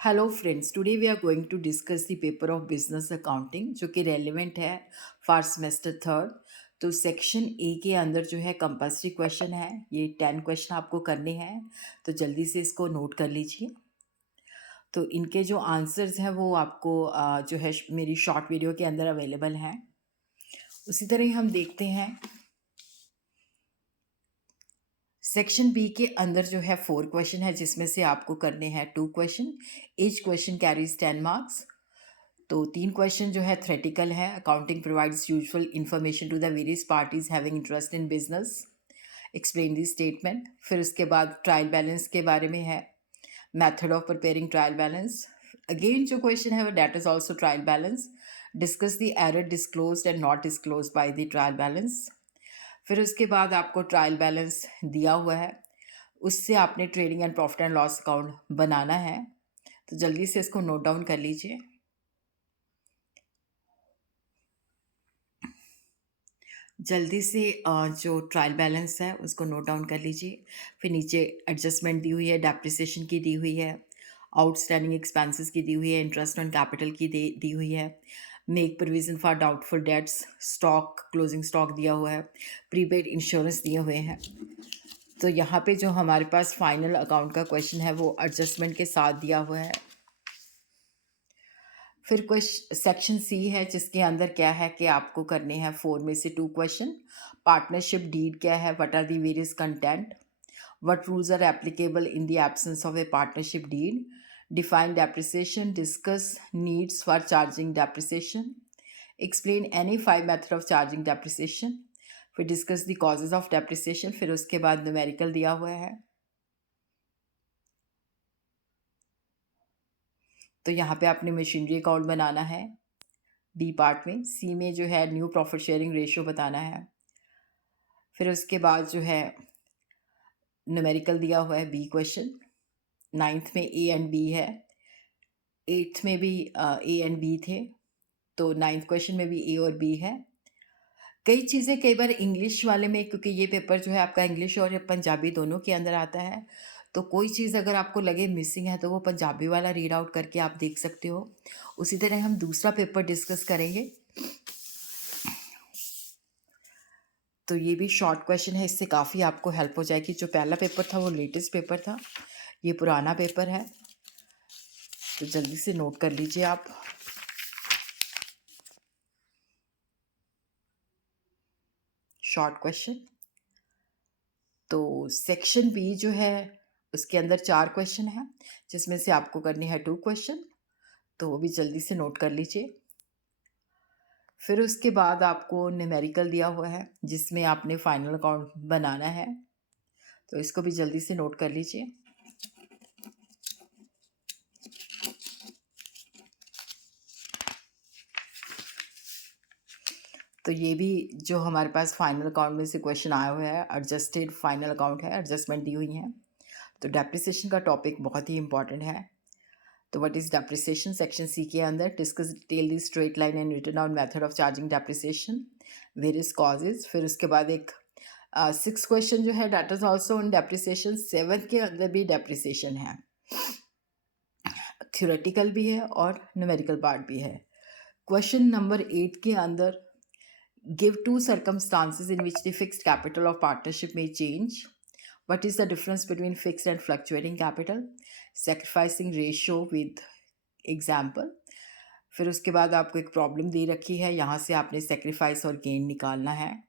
Hello friends, today we are going to discuss the paper of business accounting जो कि relevant है for semester third. तो section A के अंदर जो है कंपल्सरी क्वेश्चन है, ये 10 क्वेश्चन आपको करने हैं। तो जल्दी से इसको नोट कर लीजिए। तो इनके जो आंसर्स हैं वो आपको जो है मेरी शॉर्ट वीडियो के अंदर अवेलेबल हैं। उसी तरह ही हम देखते हैं सेक्शन बी के अंदर जो है 4 क्वेश्चन है, जिसमें से आपको करने हैं 2 question. Each question carries 10 marks. तो 3 क्वेश्चन जो है थ्रेटिकल है। Accounting provides usual information to the various parties having interest in business, explain the statement. फिर उसके बाद ट्रायल बैलेंस के बारे में है, method of preparing trial balance. Again जो क्वेश्चन है वो that is also trial balance. Discuss the error disclosed and not disclosed by the trial balance. फिर उसके बाद आपको ट्रायल बैलेंस दिया हुआ है, उससे आपने trading and profit and loss account बनाना है। तो जल्दी से इसको नोट डाउन कर लीजिए। जल्दी से जो ट्रायल बैलेंस है उसको नोट डाउन कर लीजिए। फिर नीचे एडजस्टमेंट दी हुई है, डेप्रिसिएशन की दी हुई है, आउटस्टैंडिंग एक्सपेंसेस की दी हुई है, इंटरेस्ट ऑन कैपिटल की दी हुई है, make provision for doubtful debts, stock closing stock दिया हुआ है, प्रीपेड इंश्योरेंस दिए हुए हैं। तो यहाँ पे जो हमारे पास फाइनल अकाउंट का क्वेश्चन है वो एडजस्टमेंट के साथ दिया हुआ है। फिर क्वेश्चन सेक्शन सी है, जिसके अंदर क्या है कि आपको करने हैं 4 में से 2 क्वेश्चन। पार्टनरशिप डीड क्या है, what are the various content, what rules are applicable in the absence of a partnership deed, define depreciation, discuss needs for charging depreciation, explain any 5 method of charging depreciation. फिर discuss the causes of depreciation. फिर उसके बाद numerical दिया हुआ है। तो यहाँ पे आपने मशीनरी अकाउंट बनाना है बी पार्ट में। सी में जो है न्यू प्रॉफिट शेयरिंग रेशियो बताना है। फिर उसके बाद जो है न्यूमेरिकल दिया हुआ है बी क्वेश्चन। 9th में ए एंड बी है, 8th में भी ए एंड बी थे, तो 9th क्वेश्चन में भी ए और बी है। कई चीज़ें कई बार इंग्लिश वाले में, क्योंकि ये पेपर जो है आपका इंग्लिश और पंजाबी दोनों के अंदर आता है, तो कोई चीज़ अगर आपको लगे मिसिंग है तो वो पंजाबी वाला रीड आउट करके आप देख सकते हो। उसी तरह हम दूसरा पेपर डिस्कस करेंगे। तो ये भी शॉर्ट क्वेश्चन है, इससे काफ़ी आपको हेल्प हो जाएगी। जो पहला पेपर था वो लेटेस्ट पेपर था, ये पुराना पेपर है। तो जल्दी से नोट कर लीजिए आप। Short question. तो सेक्शन बी जो है उसके अंदर 4 क्वेश्चन हैं, जिसमें से आपको करनी है 2 क्वेश्चन। तो वो भी जल्दी से नोट कर लीजिए। फिर उसके बाद आपको न्यूमेरिकल दिया हुआ है, जिसमें आपने फाइनल अकाउंट बनाना है। तो इसको भी जल्दी से नोट कर लीजिए। तो ये भी जो हमारे पास फाइनल अकाउंट में से क्वेश्चन आया हुआ है, एडजस्टेड फाइनल अकाउंट है, एडजस्टमेंट दी हुई हैं। तो डेप्रिसिएशन का टॉपिक बहुत ही इंपॉर्टेंट है। तो what is depreciation, section C के अंदर discuss detail the straight line and written out method of charging depreciation, various causes. फिर उसके बाद एक 6 क्वेश्चन जो है that is also on depreciation. 7th के अंदर भी डेप्रिसिएशन है, थ्योरेटिकल भी है और न्यूमेरिकल पार्ट भी है। क्वेश्चन नंबर 8 के अंदर give 2 circumstances in which the fixed capital of partnership may change. What is the difference between fixed and fluctuating capital? Sacrificing ratio with example. फिर उसके बाद आपको एक प्रॉब्लम दे रखी है, यहाँ से आपने सेक्रीफाइस और गेन निकालना है।